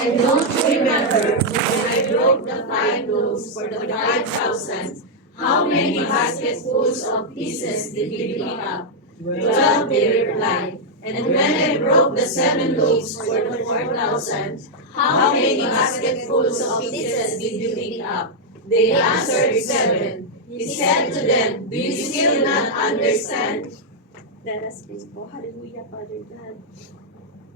And don't you remember when I broke the 5 loaves for the 5,000, how many basketfuls of pieces did you pick up? 12, they replied. And when I broke the 7 loaves for the 4,000, how many basketfuls of pieces did you pick up? They answered, 7. He said to them, do you still not understand? Let us pray po. Hallelujah, Father God.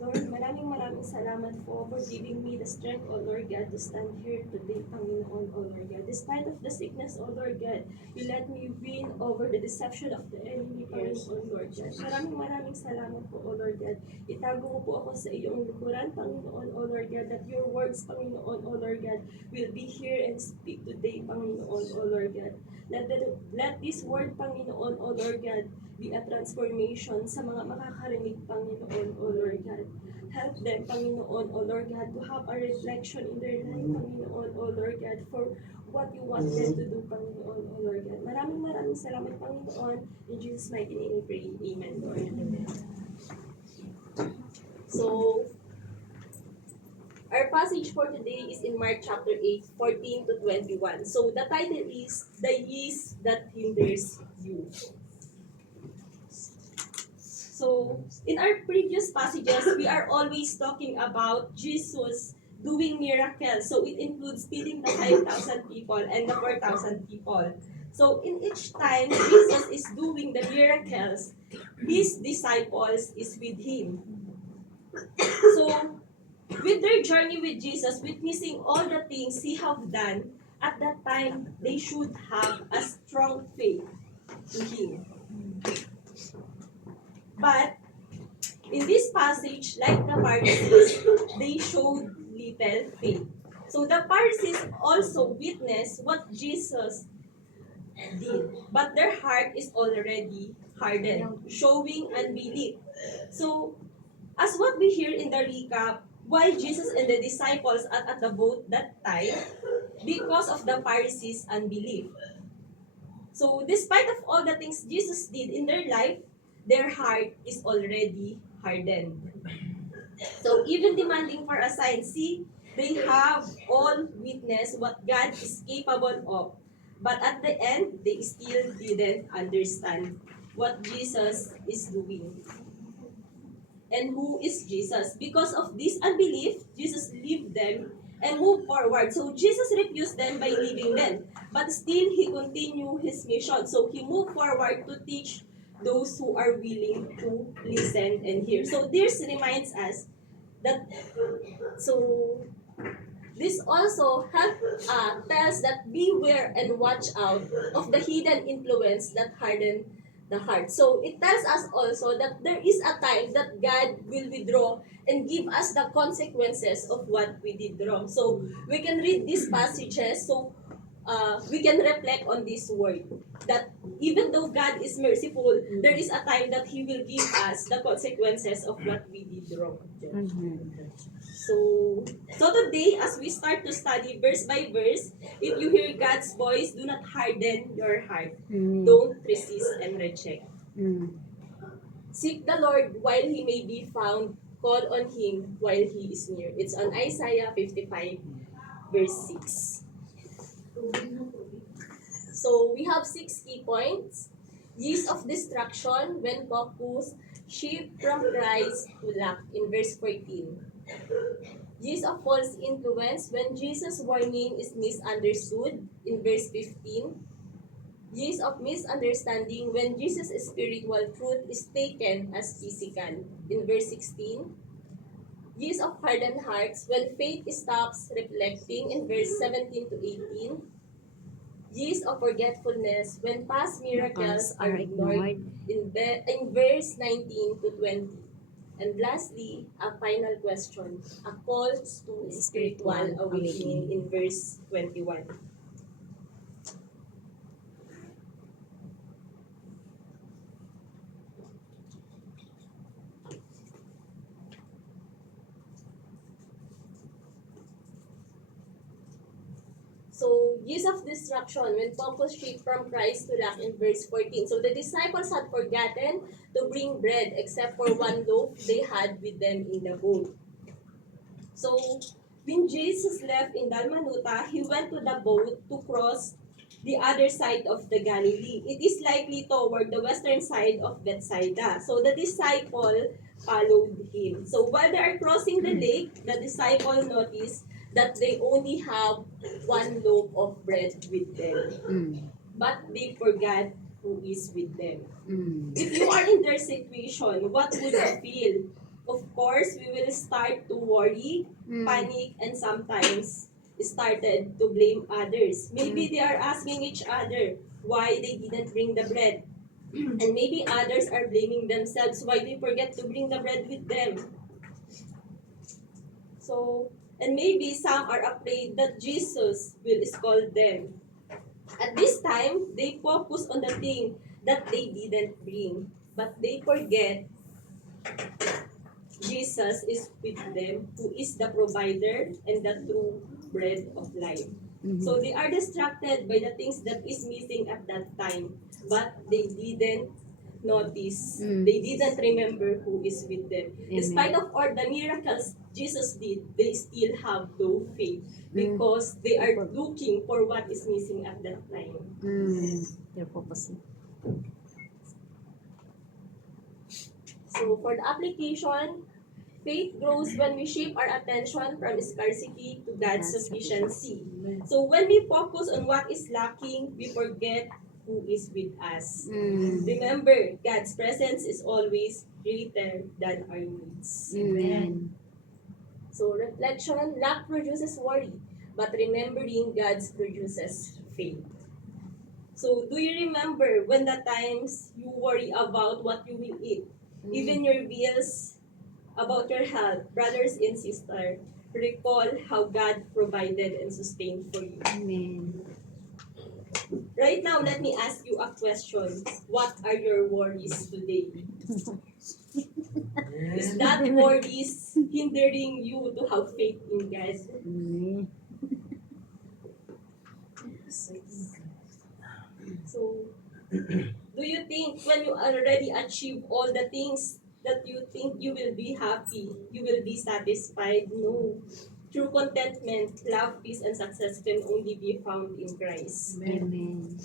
Lord, maraming salamat po for giving me the strength, O Lord God, to stand here today, Panginoon, O Lord God. Despite of the sickness, O Lord God, you let me win over the deception of the enemy, Panginoon, Lord God. Maraming salamat po, O Lord God. Itago mo po ako sa iyong lukuran, Panginoon, O Lord God, that your words, Panginoon, O Lord God, will be here and speak today, Panginoon, O Lord God. Let this word, Panginoon, O Lord God, be a transformation sa mga makakarinig, Panginoon, O Lord God. Help them, Panginoon, O Lord God, to have a reflection in their life, Panginoon, O Lord God, for what you want them to do, Panginoon, O Lord God. Maraming salamat, Panginoon. In Jesus' mighty name we pray. Amen, Lord. So, our passage for today is in Mark chapter 8, 14 to 21. So, the title is, The Yeast That Hinders You. So, in our previous passages, we are always talking about Jesus doing miracles. So, it includes feeding the 5,000 people and the 4,000 people. So, in each time Jesus is doing the miracles, his disciples is with him. So, with their journey with Jesus, witnessing all the things he have done, at that time, they should have a strong faith in him. But in this passage, like the Pharisees, they showed little faith. So the Pharisees also witnessed what Jesus did, but their heart is already hardened, showing unbelief. So, as what we hear in the recap, why Jesus and the disciples are at the boat that time? Because of the Pharisees' unbelief. So, despite of all the things Jesus did in their life, their heart is already hardened. So, even demanding for a sign, see, they have all witnessed what God is capable of. But at the end, they still didn't understand what Jesus is doing. And who is Jesus? Because of this unbelief, Jesus left them and moved forward. So Jesus refused them by leaving them. But still, he continued his mission. So he moved forward to teach those who are willing to listen and hear. So this reminds us that, so this also tells that beware and watch out of the hidden influence that harden the heart. So it tells us also that there is a time that God will withdraw and give us the consequences of what we did wrong. So we can read these passages, so we can reflect on this word, that even though God is merciful, there is a time that He will give us the consequences of what we did wrong. So today, as we start to study verse by verse, if you hear God's voice, do not harden your heart. Don't resist and reject. Seek the Lord while He may be found. Call on Him while He is near. It's on Isaiah 55, verse 6. So we have 6 key points. Yeast of destruction when focused, shift from Christ to lack in verse 14. Yeast of false influence when Jesus' warning is misunderstood in verse 15. Yeast of misunderstanding when Jesus' spiritual truth is taken as physical in verse 16. Yeast of hardened hearts when faith stops reflecting in verse 17 to 18. Yeast of forgetfulness when past miracles are ignored in verse 19 to 20. And lastly, a final question, a call to spiritual awakening in verse 21. So, years of destruction when focus shift from Christ to lack in verse 14. So, the disciples had forgotten to bring bread except for 1 loaf they had with them in the boat. So, When Jesus left in Dalmanuta, he went to the boat to cross the other side of the Galilee. It is likely toward the western side of Bethsaida. So the disciple followed him. So while they are crossing the lake, the disciple noticed that they only have one loaf of bread with them. But they forgot who is with them. If you are in their situation, what would you feel? Of course, we will start to worry, panic, and sometimes started to blame others. Maybe they are asking each other why they didn't bring the bread. And maybe others are blaming themselves why they forget to bring the bread with them. So, and maybe some are afraid that Jesus will scold them. At this time, they focus on the thing that they didn't bring, but they forget Jesus is with them, who is the provider and the true bread of life. So they are distracted by the things that is missing at that time, but they didn't notice. They didn't remember who is with them. In spite of all the miracles Jesus did, they still have no faith because they are looking for what is missing at that time. They're focusing. So for the application, faith grows when we shift our attention from scarcity to God's sufficiency. So when we focus on what is lacking, we forget who is with us. Remember, God's presence is always greater than our needs. Amen. So reflection, lack produces worry, but remembering God's produces faith. So do you remember when the times you worry about what you will eat, even your bills, about your health, brothers and sisters, recall how God provided and sustained for you. Amen. Right now, let me ask you a question. What are your worries today? Is that worries hindering you to have faith in God? Amen. So, do you think when you already achieve all the things that you think you will be happy, you will be satisfied? No. True contentment, love, peace, and success can only be found in Christ. Amen.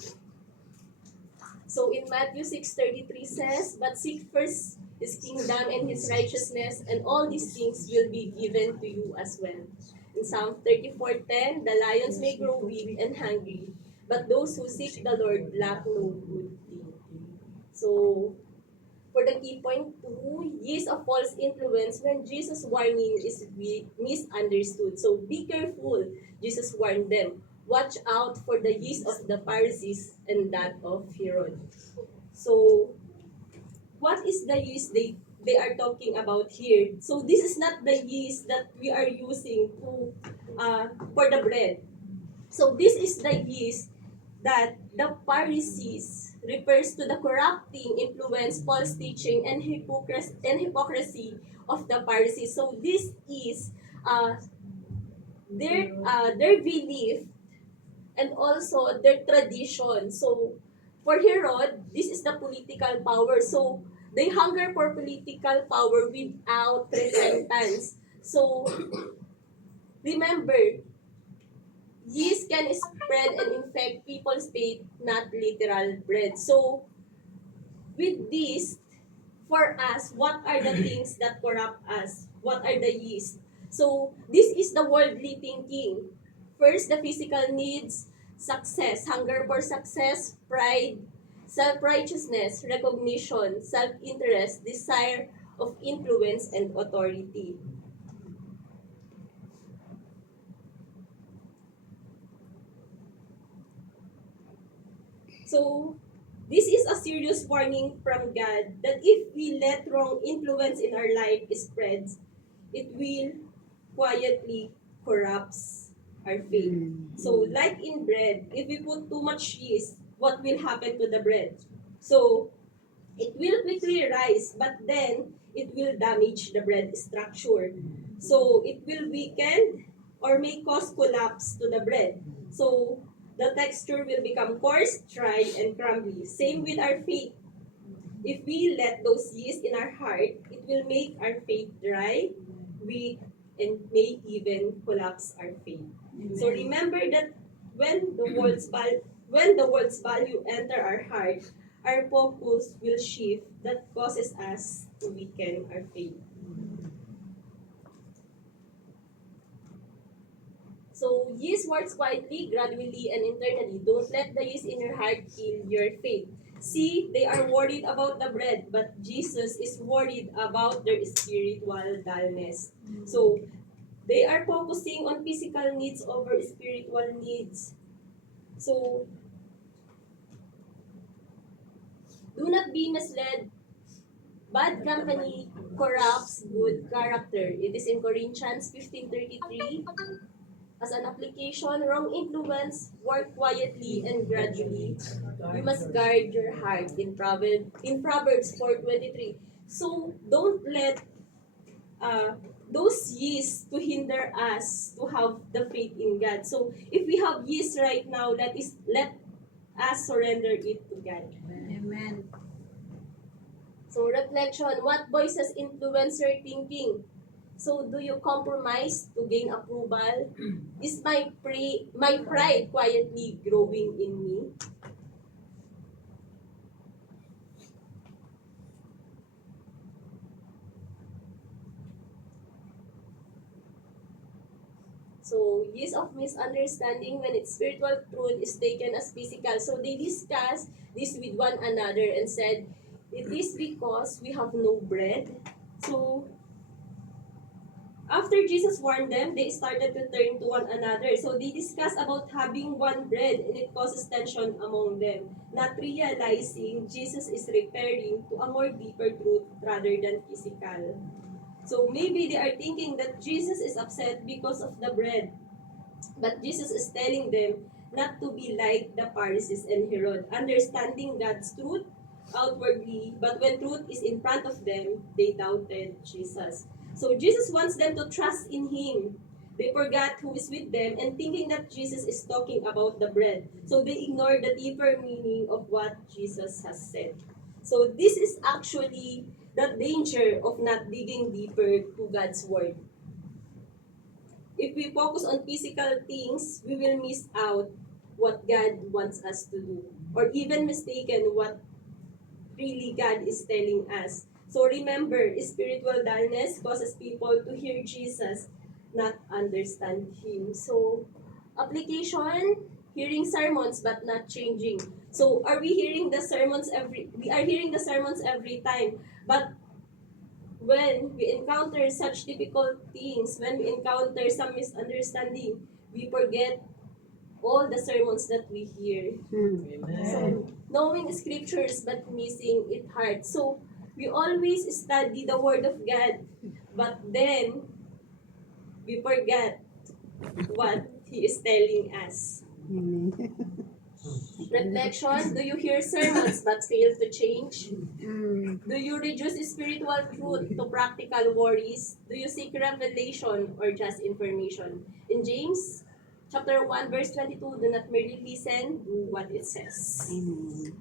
So in Matthew 6:33 says, "But seek first His kingdom and His righteousness, and all these things will be given to you as well." In Psalm 34:10, "The lions may grow weak and hungry, but those who seek the Lord lack no good thing." So for the key point 2, years of false influence when Jesus' warning is misunderstood. So be careful, Jesus warned them. Watch out for the yeast of the Pharisees and that of Herod. So what is the yeast they are talking about here? So this is not the yeast that we are using to for the bread. So this is the yeast that the Pharisees refers to the corrupting influence, false teaching, and hypocrisy of the Pharisees. So this is their belief and also their tradition. So for Herod, this is the political power. So they hunger for political power without repentance. So remember, yeast can spread and infect people's faith, not literal bread. So with this, for us, what are the things that corrupt us? What are the yeast? So this is the worldly thinking. First, the physical needs, success, hunger for success, pride, self-righteousness, recognition, self-interest, desire of influence and authority. So, this is a serious warning from God that if we let wrong influence in our life spread, it will quietly corrupts our faith. So, like in bread, if we put too much yeast, what will happen to the bread? So, it will quickly rise, but then it will damage the bread structure. So, it will weaken or may cause collapse to the bread. So, the texture will become coarse, dry, and crumbly. Same with our faith. If we let those yeast in our heart, it will make our faith dry, weak, and may even collapse our faith. So remember that when the world's value enter our heart, our focus will shift that causes us to weaken our faith. So yeast works quietly, gradually, and internally. Don't let the yeast in your heart kill your faith. See, they are worried about the bread, but Jesus is worried about their spiritual dullness. So they are focusing on physical needs over spiritual needs. So do not be misled. Bad company corrupts good character. It is in Corinthians 15:33. As an application, wrong influence work quietly and gradually. You must guard your heart in Proverbs 4:23. So don't let those yeast to hinder us to have the faith in God. So if we have yeast right now, let us surrender it to God. Amen. So reflection, what voices influence your thinking? So do you compromise to gain approval? Is my pride quietly growing in me? So years of misunderstanding when its spiritual truth is taken as physical. So they discussed this with one another and said, it is because we have no bread. So after Jesus warned them, they started to turn to one another. So they discussed about having one bread and it causes tension among them, not realizing Jesus is referring to a more deeper truth rather than physical. So maybe they are thinking that Jesus is upset because of the bread. But Jesus is telling them not to be like the Pharisees and Herod, understanding God's truth outwardly, but when truth is in front of them, they doubted Jesus. So Jesus wants them to trust in Him. They forgot who is with them and thinking that Jesus is talking about the bread. So they ignored the deeper meaning of what Jesus has said. So this is actually the danger of not digging deeper to God's word. If we focus on physical things, we will miss out what God wants us to do, or even mistaken what really God is telling us. So remember, spiritual dullness causes people to hear Jesus, not understand Him. So application, hearing sermons but not changing. So are we hearing the sermons we are hearing the sermons every time, but when we encounter such difficult things, when we encounter some misunderstanding, we forget all the sermons that we hear. So, knowing scriptures but missing it hard. So, we always study the Word of God, but then we forget what He is telling us. Amen. Reflection, do you hear sermons but fail to change? Mm. Do you reduce spiritual truth to practical worries? Do you seek revelation or just information? In James chapter 1 verse 22, do not merely listen, do what it says. Amen.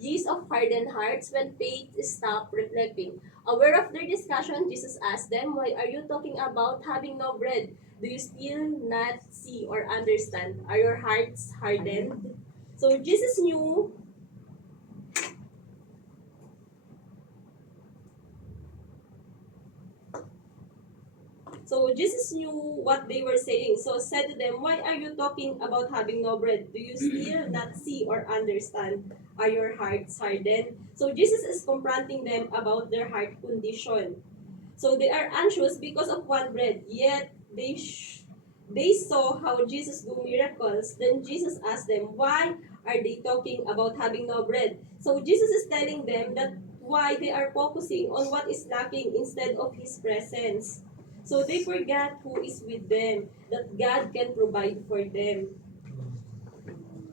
Yeast of hardened hearts when faith stop reflecting. Aware of their discussion, Jesus asked them, why are you talking about having no bread? Do you still not see or understand? Are your hearts hardened? So Jesus knew what they were saying. So said to them, why are you talking about having no bread? Do you still not see or understand? Are your hearts hardened? So Jesus is confronting them about their heart condition. So they are anxious because of one bread, yet they saw how Jesus do miracles. Then Jesus asked them, why are they talking about having no bread? So Jesus is telling them that why they are focusing on what is lacking instead of His presence. So they forget who is with them, that God can provide for them.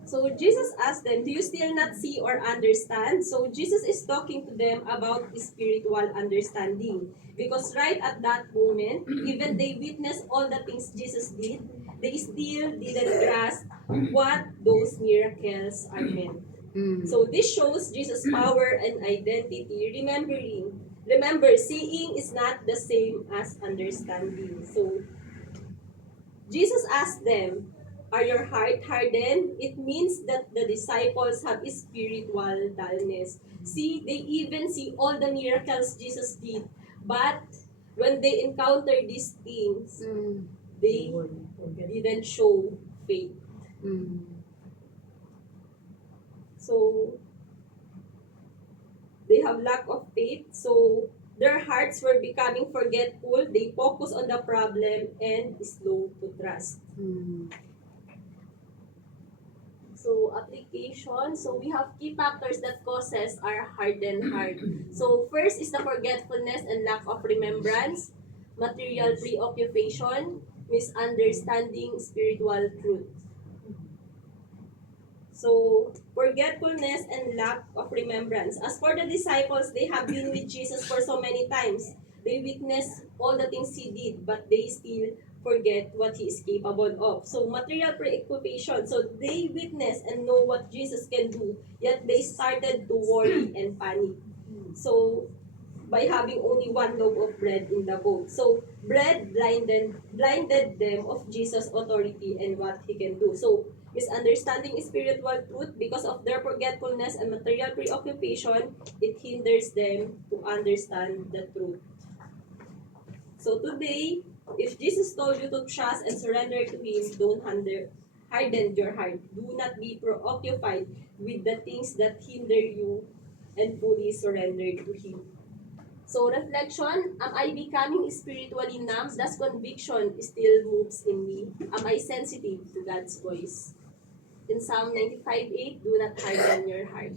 So Jesus asked them, do you still not see or understand? So Jesus is talking to them about spiritual understanding. Because right at that moment, even they witnessed all the things Jesus did, they still didn't grasp what those miracles are meant. Mm. So this shows Jesus' power and identity, remembering remember, seeing is not the same as understanding. So, Jesus asked them, "Are your heart hardened?" It means that the disciples have spiritual dullness. See, they even see all the miracles Jesus did, but when they encounter these things, Mm. they didn't show faith. Mm. So, they have lack of faith. So, their hearts were becoming forgetful. They focus on the problem and slow to trust. Mm. So, application. So, we have key factors that causes our hardened heart. So, first is the forgetfulness and lack of remembrance, material preoccupation, misunderstanding spiritual truth. So, forgetfulness and lack of remembrance. As for the disciples, they have been with Jesus for so many times. They witnessed all the things he did, but they still forget what he is capable of. So, material preoccupation. So, they witness and know what Jesus can do, yet they started to worry and panic. So, by having only one loaf of bread in the boat. So, bread blinded them of Jesus' authority and what he can do. So, misunderstanding spiritual truth because of their forgetfulness and material preoccupation, it hinders them to understand the truth. So today, if Jesus told you to trust and surrender to Him, don't harden your heart. Do not be preoccupied with the things that hinder you and fully surrender to Him. So reflection, am I becoming spiritually numb? Does conviction still moves in me? Am I sensitive to God's voice? In Psalm 95:8, do not harden your heart.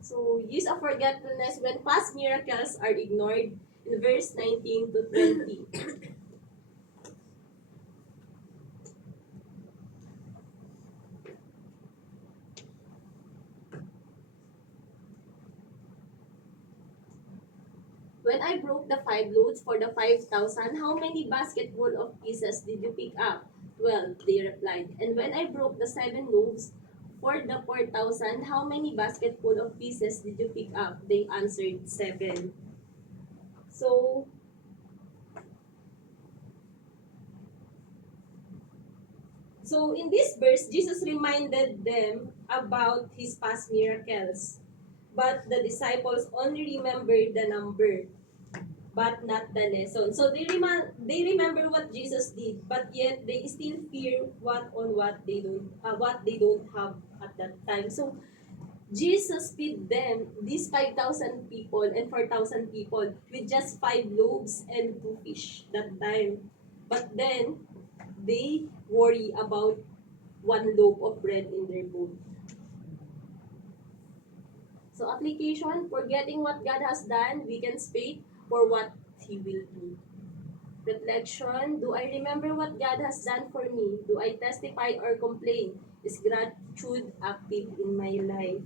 So use of forgetfulness when past miracles are ignored in verse 19 to 20. When I broke the 5 loaves for the 5,000, how many basketful of pieces did you pick up? 12, they replied. And when I broke the 7 loaves for the 4,000, how many basketful of pieces did you pick up? They answered, 7. So, in this verse, Jesus reminded them about his past miracles. But the disciples only remembered the number, but not the lesson. So they remember what Jesus did, but yet they still fear what they don't have at that time. So Jesus feed them, these 5,000 people and 4,000 people, with just 5 loaves and 2 fish that time. But then they worry about 1 loaf of bread in their boat. So application, forgetting what God has done, weakens faith for what He will do. Reflection, do I remember what God has done for me? Do I testify or complain? Is gratitude active in my life?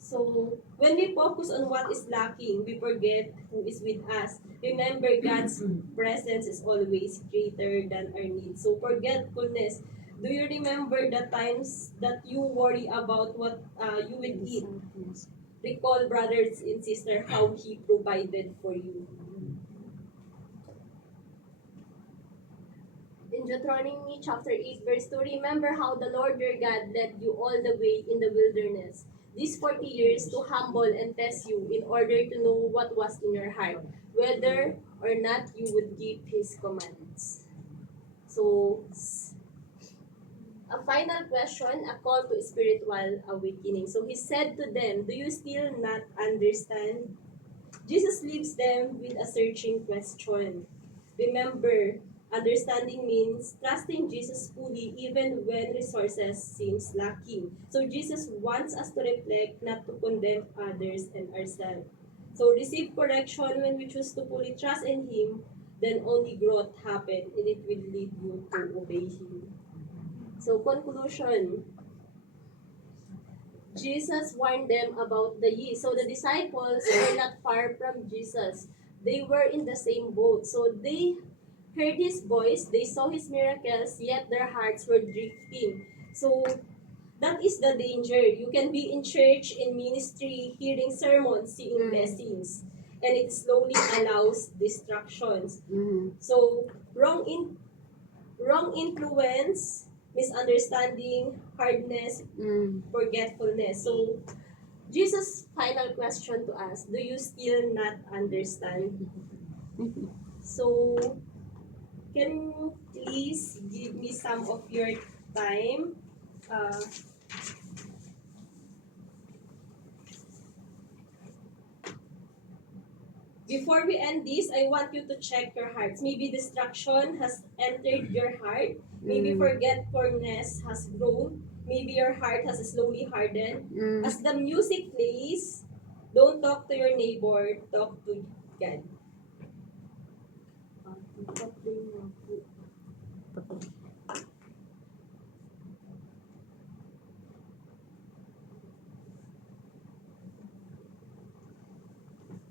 So, when we focus on what is lacking, we forget who is with us. Remember, God's presence is always greater than our needs. So, forgetfulness. Do you remember the times that you worry about what you will eat? Recall, brothers and sisters, how He provided for you. In Deuteronomy chapter 8, verse 2, remember how the Lord your God led you all the way in the wilderness, these 40 years to humble and test you in order to know what was in your heart, whether or not you would keep His commands. So, a final question, a call to spiritual awakening. So he said to them, do you still not understand? Jesus leaves them with a searching question. Remember, understanding means trusting Jesus fully even when resources seems lacking. So Jesus wants us to reflect, not to condemn others and ourselves. So receive correction when we choose to fully trust in Him, then only growth happen and it will lead you to obey Him. So conclusion, Jesus warned them about the yeast. So the disciples were not far from Jesus. They were in the same boat. So they heard His voice, they saw His miracles, yet their hearts were drifting. So that is the danger. You can be in church, in ministry, hearing sermons, seeing blessings, and it slowly allows distractions. So wrong influence, misunderstanding, hardness, forgetfulness. So Jesus' final question to us: do you still not understand? So can you please give me some of your time? Uh, Before we end this, I want you to check your hearts. Maybe distraction has entered your heart. Maybe forgetfulness has grown. Maybe your heart has slowly hardened. As the music plays, don't talk to your neighbor, talk to God.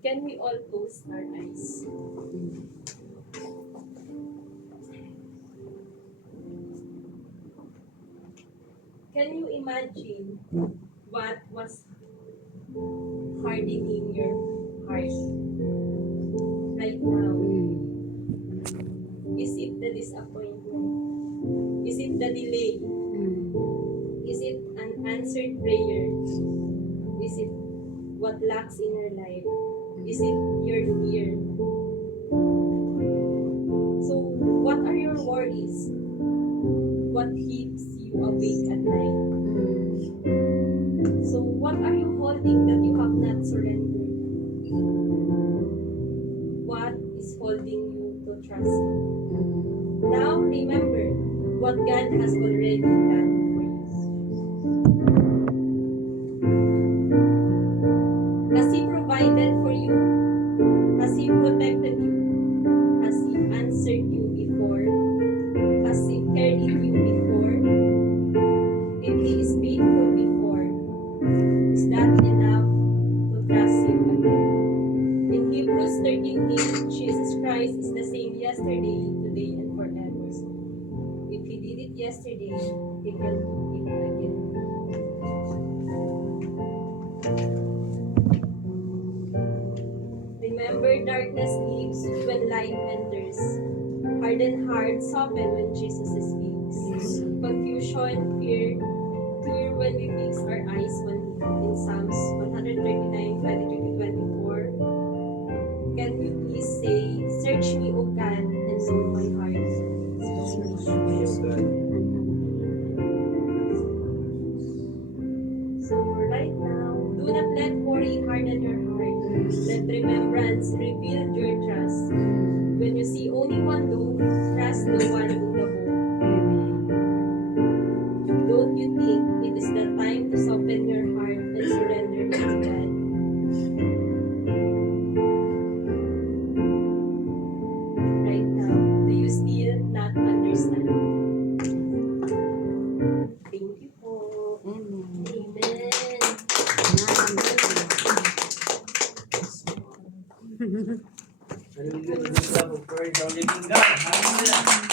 Can we all close our eyes? Can you imagine what was hardening your heart right now? Is it the disappointment? Is it the delay? Is it an answered prayer? Is it what lacks in your life? Is it your fear? So, what are your worries? What keeps you awake at night? So, what are you holding that you have not surrendered? What is holding you to trust Him? Now, remember what God has already done for you. Has He provided for you? Has He protected you? Has He answered you before? Has He carried you before? If He is faithful before, is that enough to trust Him again? In Hebrews 13:8, Jesus Christ is the same yesterday, today, and forever. If He did it yesterday, He can do it again. Remember, darkness leaves when light enters. Hardened hearts soften when Jesus speaks. Confusion, fear, clear when we fix our eyes on Him. In Psalms 139:23-24, can you please say, "Search me, O God, and know my heart." So right now, do not let worry harden your heart. Let remembrance reveal your trust. When you see only one door, trust the one in the boat. Don't you think it is the time to soften your heart and surrender to God? Right now, do you still not understand? Thank you po. Amen. Amen. Hallelujah to the love of praise our living God. Hallelujah.